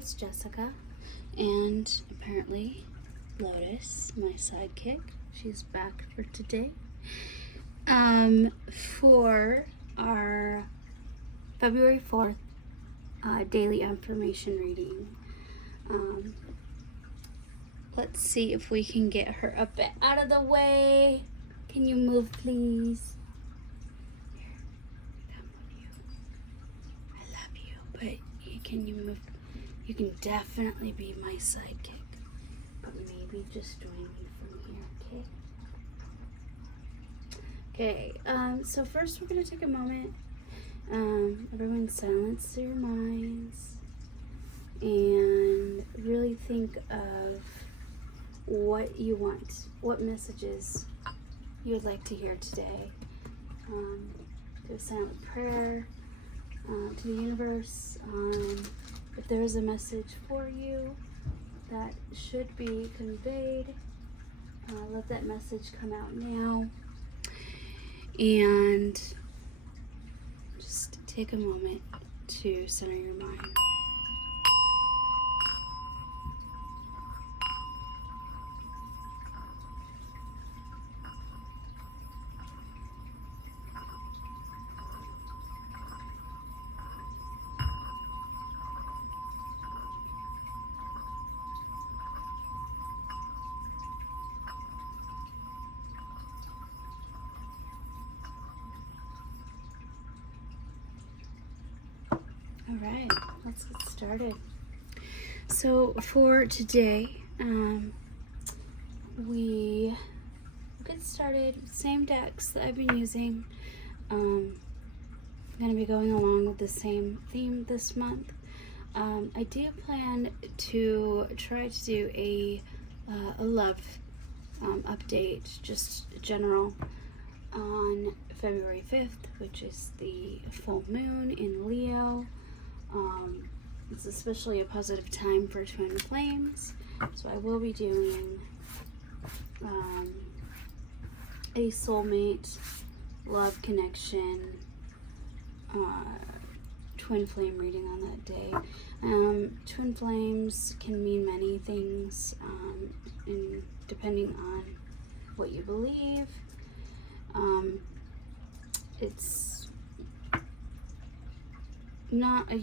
it's Jessica, and apparently Lotus, my sidekick, she's back for today. For our February 4th daily affirmation reading. Let's see if we can get her a bit out of the way. Can you move, please? Here, come with you. I love you, but can you move? You can definitely be my sidekick, but maybe just join me from here, okay? Okay, so first we're going to take a moment. Everyone silence your minds and really think of what you want, what messages you would like to hear today. Do a silent prayer to the universe. If there is a message for you that should be conveyed, let that message come out now. And just take a moment to center your mind. All right, let's get started. So for today, we get started. Same decks that I've been using. I'm going to be going along with the same theme this month. I do plan to try to do a love update, just general, on February 5th, which is the full moon in Leo. It's especially a positive time for twin flames, so I will be doing a soulmate, love connection, twin flame reading on that day. Twin flames can mean many things, and depending on what you believe. It's not a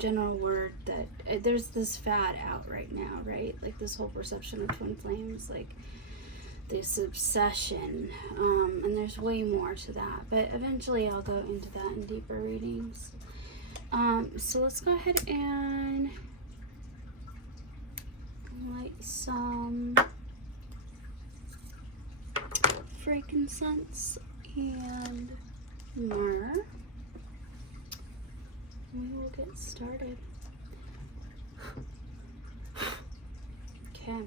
general word that there's this fad out right now, right? Like this whole perception of twin flames, like this obsession, and there's way more to that, but eventually I'll go into that in deeper readings. So let's go ahead and light some frankincense and myrrh. We will get started. Okay.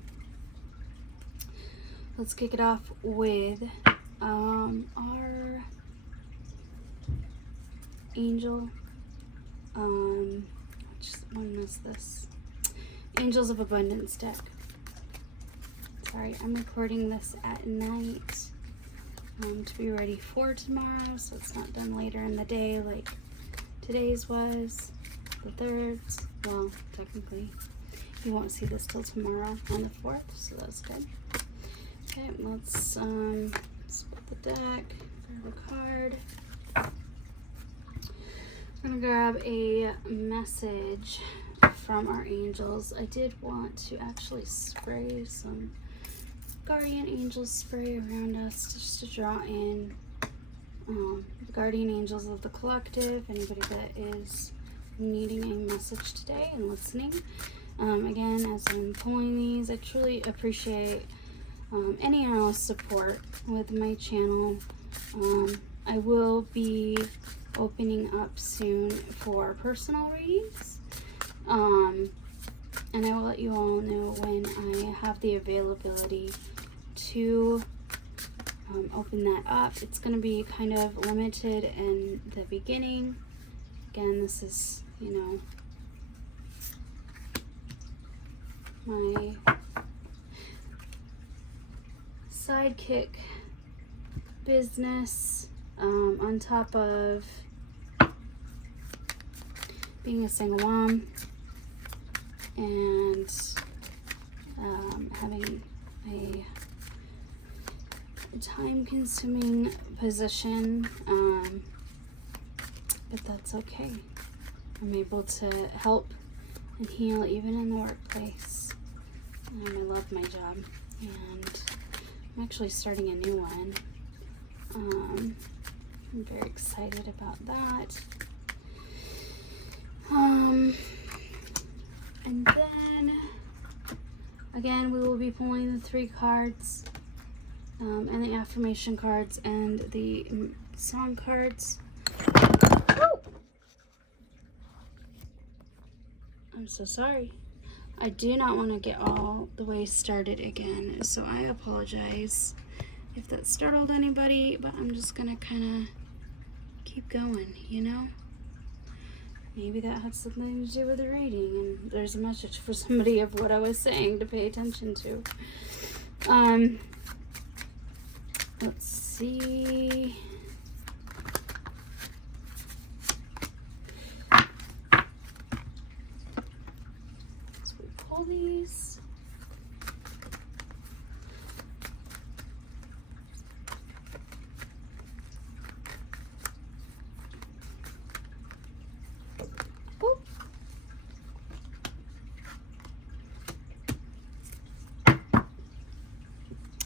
Let's kick it off with our angel. Which one is this? Angels of Abundance deck. Sorry, I'm recording this at night to be ready for tomorrow, so it's not done later in the day like today's was, the 3rd. Well, technically, you won't see this till tomorrow on the 4th, so that's good. Okay, let's split the deck, grab a card. I'm gonna grab a message from our angels. I did want to actually spray some guardian angel spray around us just to draw in the guardian angels of the collective, anybody that is needing a message today and listening. Again, as I'm pulling these, I truly appreciate any and all support with my channel. I will be opening up soon for personal readings, and I will let you all know when I have the availability to open that up. It's going to be kind of limited in the beginning. Again, this is, my sidekick business, on top of being a single mom. and having a time-consuming position, but that's okay. I'm able to help and heal even in the workplace. I love my job, and I'm actually starting a new one. I'm very excited about that. And then again, we will be pulling the 3 cards, and the affirmation cards and the song cards. Woo! I'm so sorry. I do not want to get all the way started again, so I apologize if that startled anybody, but I'm just gonna kind of keep going, you know? Maybe that had something to do with the reading, and there's a message for somebody of what I was saying to pay attention to. Let's see. So we pull these.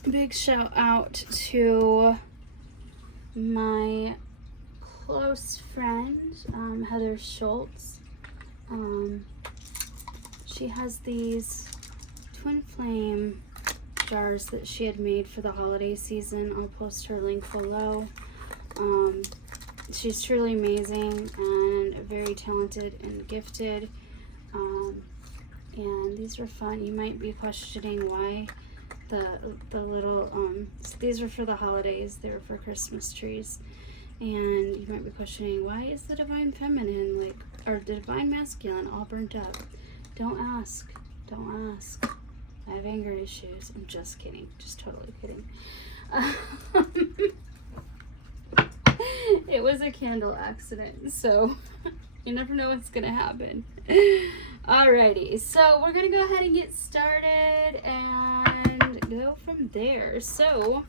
Big shout out to my close friend, Heather Schultz. She has these twin flame jars that she had made for the holiday season. I'll post her link below. She's truly amazing and very talented and gifted. And these were fun. You might be questioning why the little these are for the holidays. They were for Christmas trees, and you might be questioning, why is the divine feminine or the divine masculine all burnt up? Don't ask. I have anger issues. I'm just kidding. Just totally kidding. It was a candle accident, so you never know what's gonna happen. Alrighty, so we're gonna go ahead and get started and go from there. So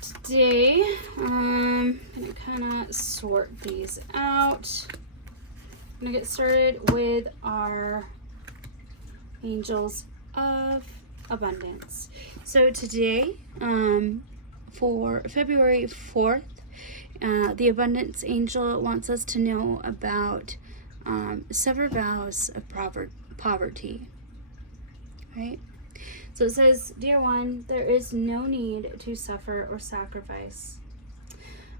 today, I'm gonna kind of sort these out. I'm gonna get started with our angels of abundance. So today, for February 4th, the abundance angel wants us to know about sever vows of poverty. Right? So it says, dear one, there is no need to suffer or sacrifice.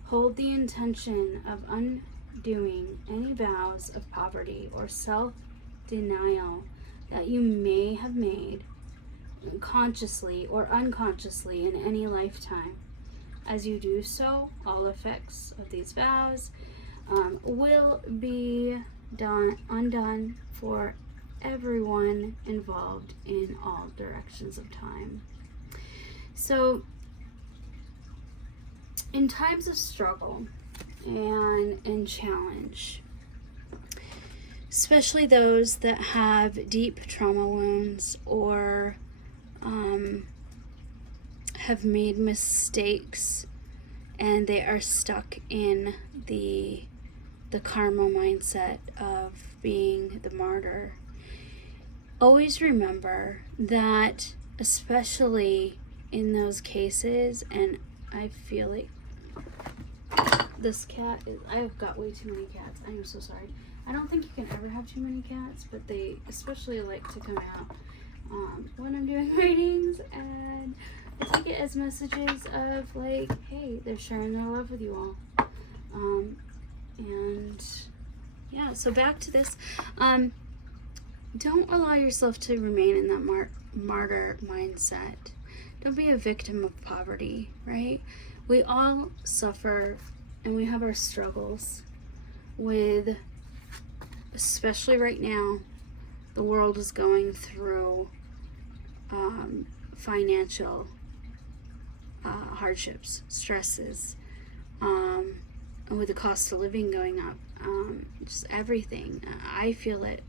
Hold the intention of undoing any vows of poverty or self-denial that you may have made consciously or unconsciously in any lifetime. As you do so, all effects of these vows will be undone for everyone involved in all directions of time. So, in times of struggle and in challenge, especially those that have deep trauma wounds or have made mistakes and they are stuck in the karma mindset of being the martyr, always remember that, especially in those cases, and I feel like this cat is, I've got way too many cats. I am so sorry. I don't think you can ever have too many cats, but they especially like to come out when I'm doing readings, and I take it as messages of like, hey, they're sharing their love with you all. And yeah, so back to this. Don't allow yourself to remain in that martyr mindset. Don't be a victim of poverty, right? We all suffer and we have our struggles with, especially right now, the world is going through financial hardships, stresses, and with the cost of living going up, just everything. I feel it,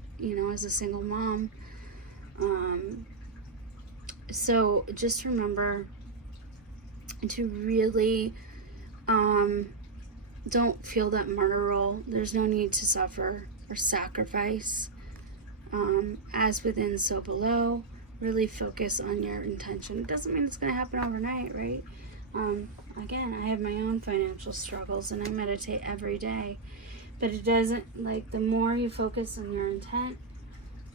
as a single mom. So just remember to really don't feel that martyr role. There's no need to suffer or sacrifice. As within, so below. Really focus on your intention. It doesn't mean it's going to happen overnight, right? Again, I have my own financial struggles and I meditate every day. But it doesn't, the more you focus on your intent,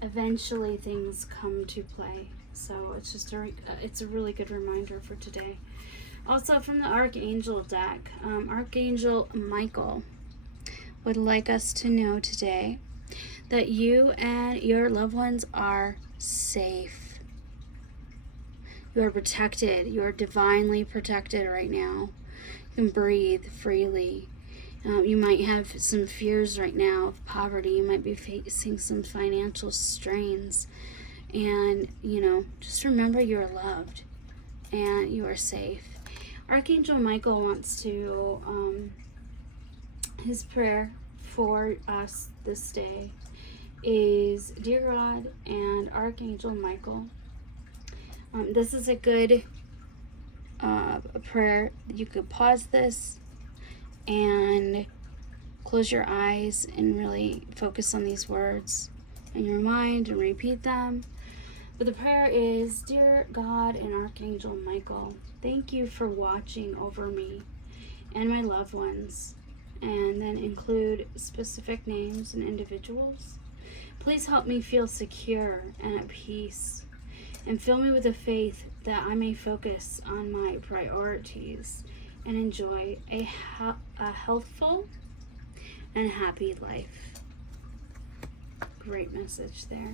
eventually things come to play. So it's just it's a really good reminder for today. Also from the Archangel deck, Archangel Michael would like us to know today that you and your loved ones are safe. You are protected. You are divinely protected right now. You can breathe freely. You might have some fears right now of poverty. You might be facing some financial strains. And, just remember you are loved and you are safe. Archangel Michael wants to, his prayer for us this day is, Dear God and Archangel Michael, this is a good prayer. You could pause this and close your eyes and really focus on these words in your mind and repeat them. But the prayer is, Dear God and Archangel Michael, thank you for watching over me and my loved ones, and then include specific names and individuals. Please help me feel secure and at peace, and fill me with the faith that I may focus on my priorities and enjoy a healthful and happy life. Great message there.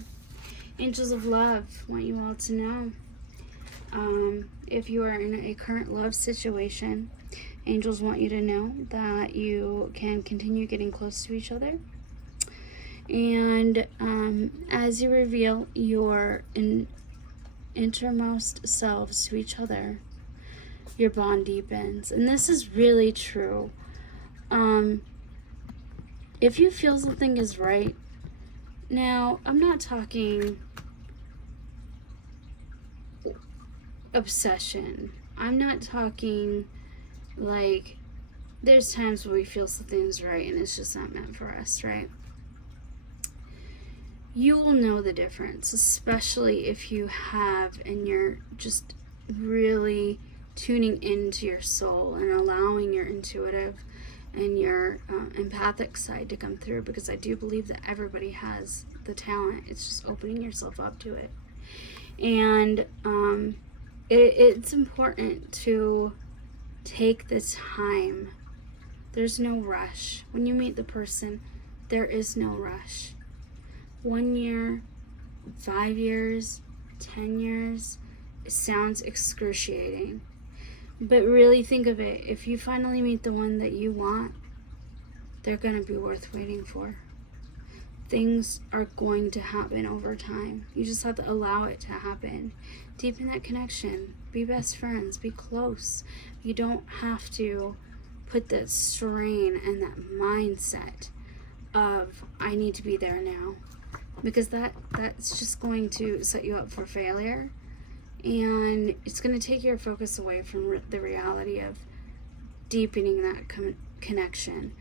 Angels of love want you all to know, if you are in a current love situation, angels want you to know that you can continue getting close to each other. And as you reveal your innermost selves to each other, your bond deepens. And this is really true. If you feel something is right, now I'm not talking obsession. I'm not talking there's times when we feel something's right and it's just not meant for us, right? You will know the difference, especially if you have and you're just really tuning into your soul and allowing your intuitive and your empathic side to come through, because I do believe that everybody has the talent. It's just opening yourself up to it. And it's important to take the time. There's no rush. When you meet the person, there is no rush. 1 year, 5 years, 10 years, it sounds excruciating. But really think of it. If you finally meet the one that you want, they're going to be worth waiting for. Things are going to happen over time. You just have to allow it to happen. Deepen that connection. Be best friends. Be close. You don't have to put that strain and that mindset of, I need to be there now. Because that's just going to set you up for failure. And it's going to take your focus away from the reality of deepening that connection.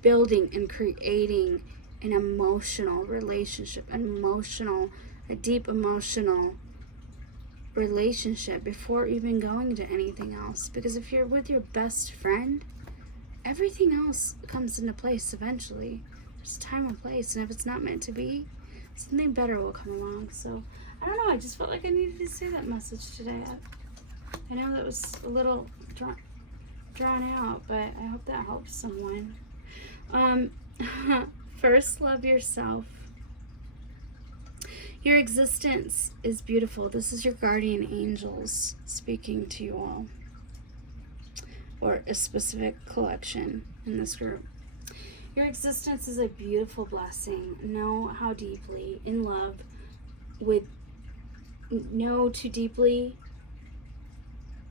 Building and creating an emotional relationship, a deep emotional relationship before even going to anything else. Because if you're with your best friend, everything else comes into place eventually. There's time and place, and if it's not meant to be, something better will come along. So I don't know, I just felt like I needed to say that message today. I know that was a little drawn out, but I hope that helps someone. First, love yourself. Your existence is beautiful. This is your guardian angels speaking to you all, or a specific collection in this group. Your existence is a beautiful blessing. Know how deeply in love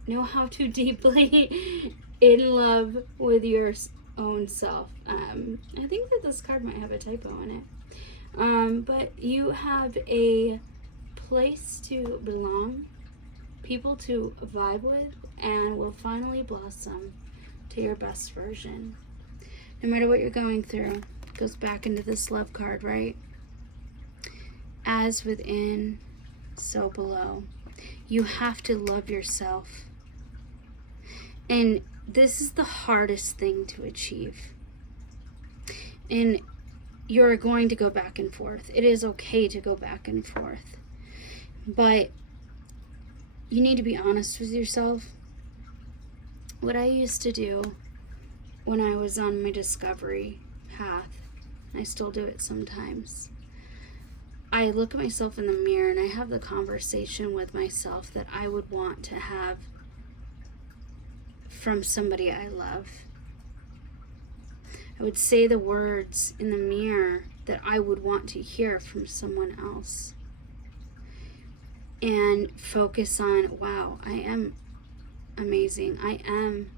know how to deeply in love with your own self. I think that this card might have a typo in it. But you have a place to belong, people to vibe with, and will finally blossom to your best version. No matter what you're going through, it goes back into this love card, right? As within, so below. You have to love yourself. And this is the hardest thing to achieve. And you're going to go back and forth. It is okay to go back and forth. But you need to be honest with yourself. What I used to do when I was on my discovery path, I still do it sometimes, I look at myself in the mirror and I have the conversation with myself that I would want to have from somebody I love. I would say the words in the mirror that I would want to hear from someone else. And focus on, wow, I am amazing. I am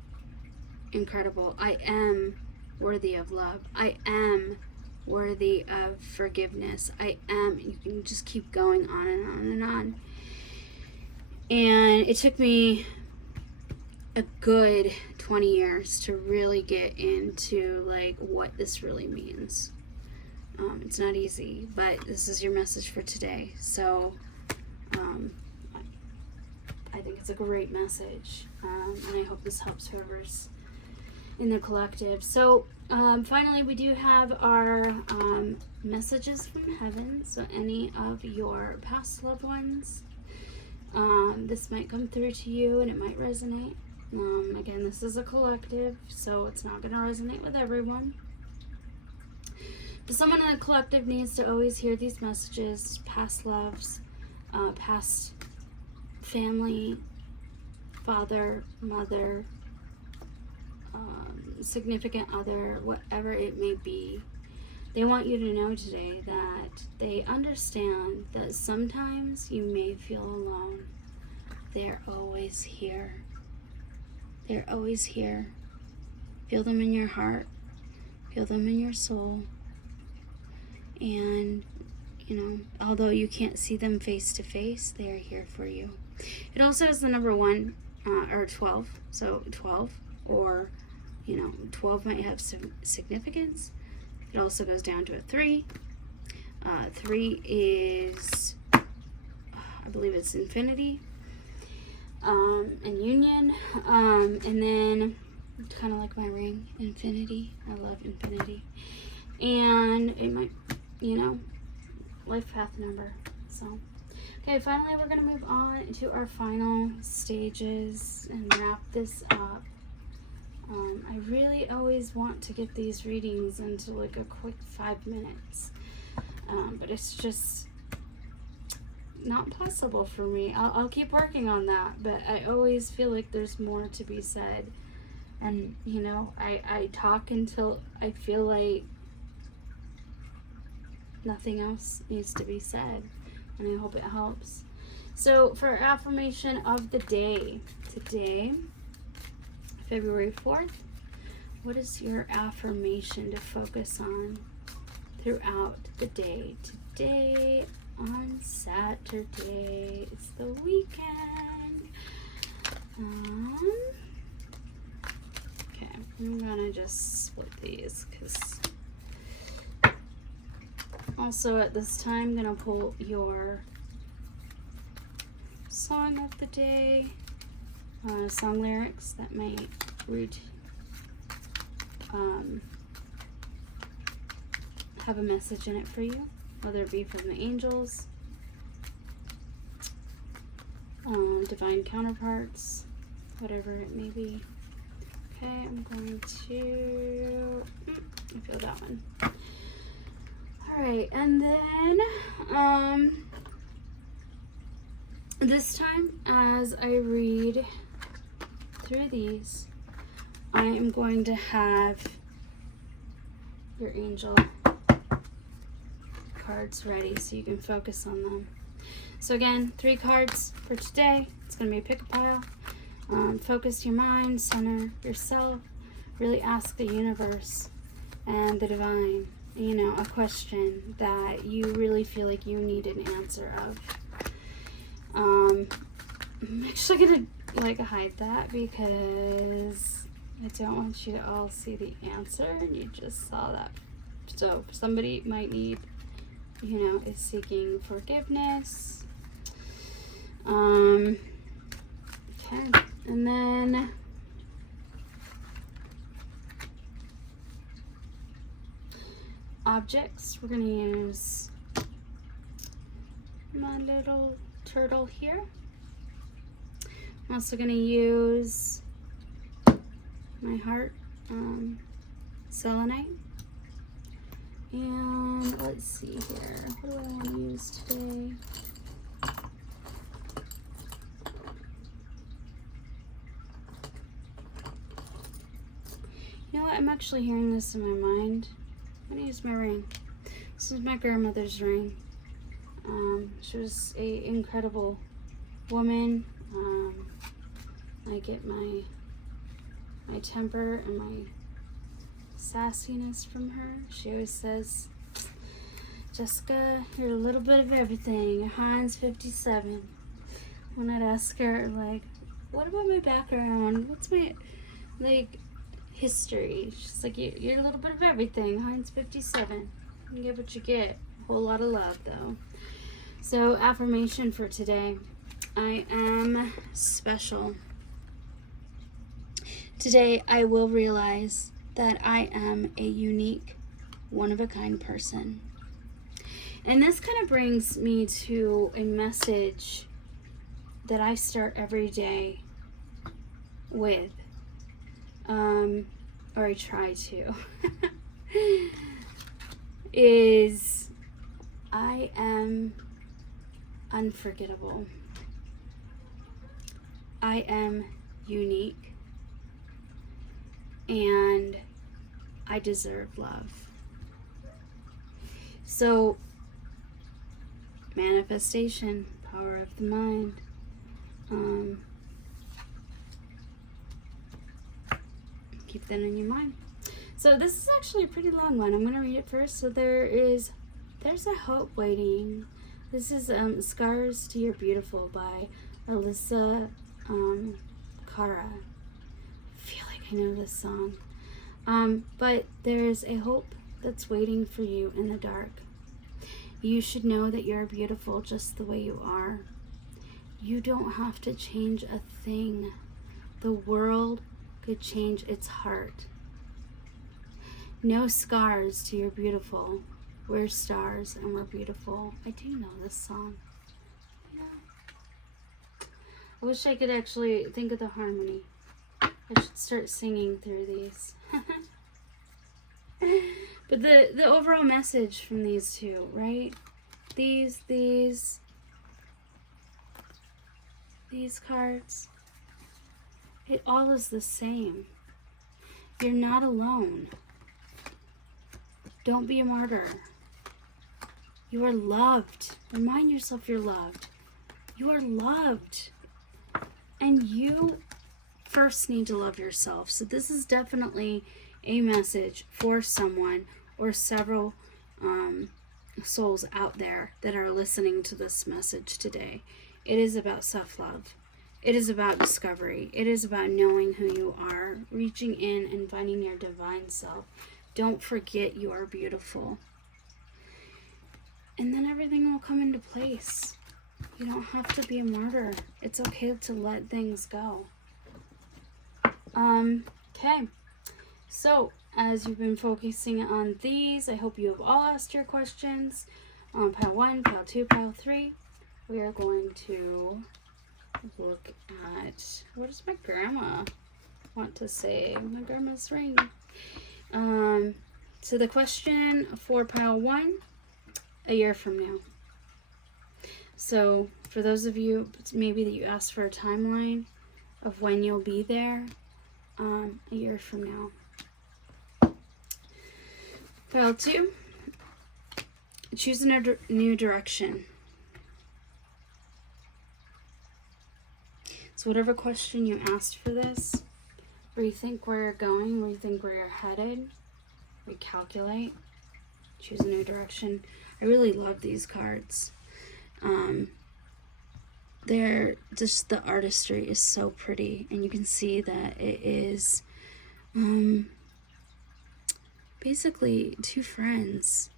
incredible. I am worthy of love. I am worthy of forgiveness. I am. You can just keep going on and on and on. And it took me a good 20 years to really get into like what this really means. It's not easy, but this is your message for today. So I think it's a great message, and I hope this helps whoever's in the collective. So finally, we do have our messages from heaven. So any of your past loved ones, this might come through to you and it might resonate. Again, this is a collective, so it's not going to resonate with everyone. But someone in the collective needs to always hear these messages: past loves, past family, father, mother, significant other, whatever it may be. They want you to know today that they understand that sometimes you may feel alone. They're always here. They're always here. Feel them in your heart. Feel them in your soul. And, you know, although you can't see them face to face, they are here for you. It also has the number 1 or 12. So 12, or, you know, 12 might have some significance. It also goes down to a 3. 3 is, I believe it's infinity. And union, and then kind of like my ring, infinity. I love infinity. And it might, you know, life path number. So, okay, finally we're going to move on to our final stages and wrap this up. I really always want to get these readings into like a quick 5 minutes, but it's just not possible for me. I'll keep working on that, but I always feel like there's more to be said. And, you know, I talk until I feel like nothing else needs to be said, and I hope it helps. So for affirmation of the day, today, February 4th, what is your affirmation to focus on throughout the day? Today, on Saturday, it's the weekend. Okay, I'm gonna just split these because also at this time I'm gonna pull your song of the day, song lyrics that might have a message in it for you, whether it be from the angels, divine counterparts, whatever it may be. Okay, I'm going to I feel that one. Alright, and then this time as I read through these, I am going to have your angel cards ready so you can focus on them. So again, 3 cards for today. It's going to be a pick a pile. Focus your mind, center yourself, really ask the universe and the divine you know, a question that you really feel like you need an answer of. I'm actually gonna like hide that because I don't want you to all see the answer and you just saw that. So somebody might need, you know, is seeking forgiveness. Okay, and then objects, we're gonna use my little turtle here. I'm also going to use my heart selenite. And let's see here. What do I want to use today? You know what? I'm actually hearing this in my mind. I'm going to use my ring. This is my grandmother's ring. She was an incredible woman. I get my temper and my sassiness from her. She always says, Jessica, you're a little bit of everything. Heinz 57. When I'd ask her, like, what about my background? What's my, like, history? She's like, you're a little bit of everything. Heinz 57. You get what you get. A whole lot of love, though. So, affirmation for today. I am special. Today, I will realize that I am a unique, one-of-a-kind person. And this kind of brings me to a message that I start every day with, or I try to, is I am unforgettable. I am unique, and I deserve love. So, manifestation, power of the mind. Keep that in your mind. So this is actually a pretty long one. I'm going to read it first. So there's a hope waiting. This is Scars to Your Beautiful by Alyssa Cara. I feel like I know this song. But there's a hope that's waiting for you in the dark. You should know that you're beautiful just the way you are. You don't have to change a thing. The world could change its heart. No scars to your beautiful. We're stars and we're beautiful. I do know this song. Yeah. I wish I could actually think of the harmony. I should start singing through these. But the overall message from these two, right? These cards, it all is the same. You're not alone. Don't be a martyr. You are loved. Remind yourself you're loved. You are loved. And you first need to love yourself. So this is definitely a message for someone or several souls out there that are listening to this message today. It is about self-love. It is about discovery. It is about knowing who you are, reaching in and finding your divine self. Don't forget you are beautiful. And then everything will come into place. You don't have to be a martyr. It's okay to let things go. Okay. So, as you've been focusing on these, I hope you have all asked your questions. Pile 1, pile 2, pile 3. We are going to look at, what does my grandma want to say? My grandma's ring. So the question for pile 1, a year from now. So for those of you maybe that you asked for a timeline of when you'll be there, a year from now. Pile 2, choose a new direction. So whatever question you asked for this, rethink where you're going, rethink where you're headed, recalculate. choose a new direction. I really love these cards. They're just, the artistry is so pretty, and you can see that it is basically two friends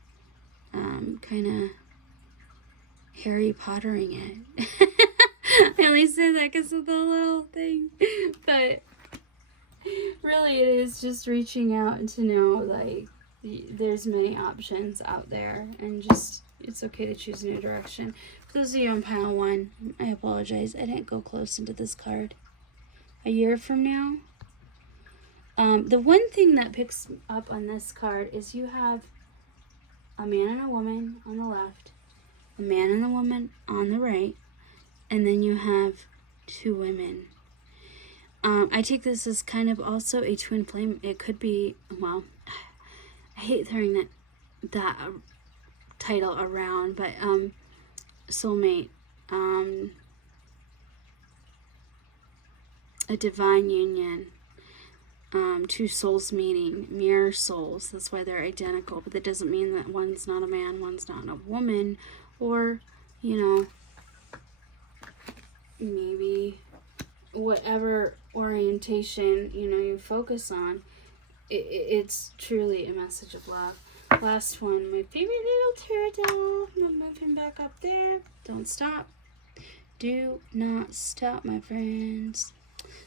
kind of Harry Pottering it. I only say that because of the little thing, but really it is just reaching out to know, like, there's many options out there, and just, it's okay to choose a new direction. For those of you on pile 1, I apologize, I didn't go close into this card. A year from now, the one thing that picks up on this card is you have a man and a woman on the left, a man and a woman on the right, and then you have 2 women. I take this as kind of also a twin flame. It could be, well, I hate throwing that title around, but soulmate, a divine union, 2 souls meeting, mirror souls. That's why they're identical, but that doesn't mean that one's not a man, one's not a woman, or, you know, maybe whatever orientation, you know, you focus on, it's truly a message of love. Last one, my favorite little turtle. I'm moving back up there. Don't stop. Do not stop, my friends.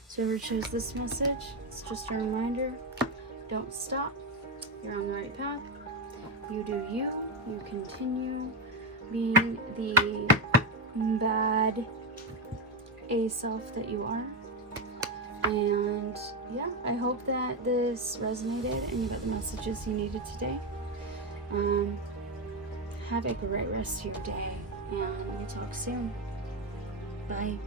So whoever chose this message, it's just a reminder, don't stop. You're on the right path. You do you. You continue being the bad A self that you are. And yeah, I hope that this resonated and you got the messages you needed today. Have a great rest of your day, and we'll talk soon. Bye.